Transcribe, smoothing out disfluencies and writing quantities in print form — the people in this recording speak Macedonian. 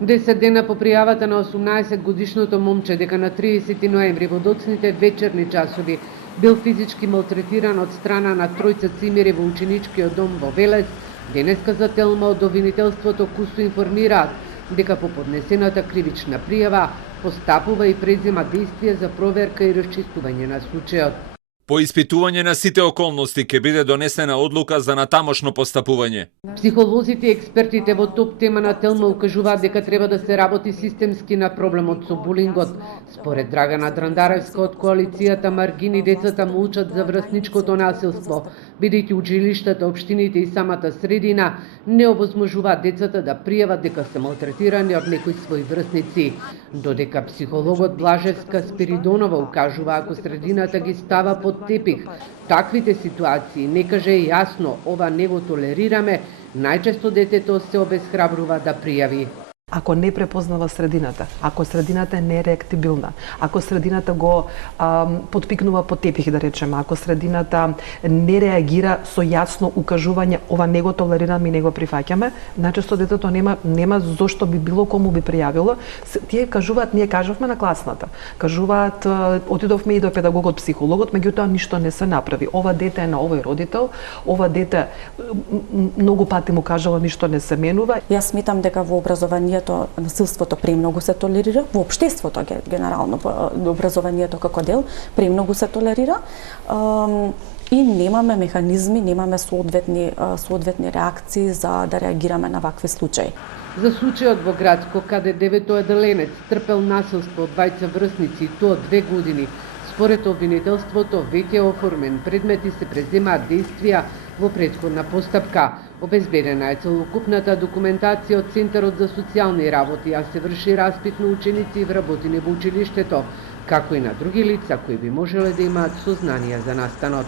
10 дена по пријавата на 18-годишното момче дека на 30 ноември во доцните вечерни часови бил физички малтретиран од страна на тројца цимери во ученичкиот дом во Велес, денеска за Телма од обвинителството КУСУ информираат дека по поднесената кривична пријава постапува и презема действија за проверка и расчистување на случајот. По испитување на сите околности ќе биде донесена одлука за натамошно постапување. Психолозите и експертите во топ тема на Телма укажуваат дека треба да се работи системски на проблемот со булингот. Според Драгана Драндаревска од коалицијата Маргини, децата молчат за врсничкото насилство, бидејќи училиштата, општините и самата средина не овозможуваат децата да пријават дека се малтретирани од некои своји врсници. Додека психологот Блажевска Спиридонова укажува ако средината ги става под тепих таквите ситуации, не каже јасно ова не го толерираме, најчесто детето се обесхрабрува да пријави. Ако не препознава средината, ако средината е нереактибилна, ако средината го потпикнува по тепих, да речеме, ако средината не реагира со јасно укажување, ова не го толерираме и не го прифаќаме, најчесто детето нема зошто би било кому би пријавило. Тие кажуваат, ние кажавме на класната. Кажуваат, отидовме и до педагогот, психологот, меѓутоа ништо не се направи. Ова дете е на овој родител, ова дете многу пати му кажало ништо не се менува. Јас сметам дека во образованието насилството премногу се толерира, во општеството генерално образованието како дел премногу се толерира и немаме механизми, немаме соодветни реакции за да реагираме на вакви случаи. За случајот во Градско, каде деветоаделенец трпел насилство од двајца врсници и тоа 2 години, според обвинителството веќе е оформен предмет и се преземаат действија во претходна постапка. Обезбедена е целокупната документација од Центарот за социјални работи, а се врши распит на ученици и вработени во училиштето, како и на други лица кои би можеле да имаат сознанија за настанот.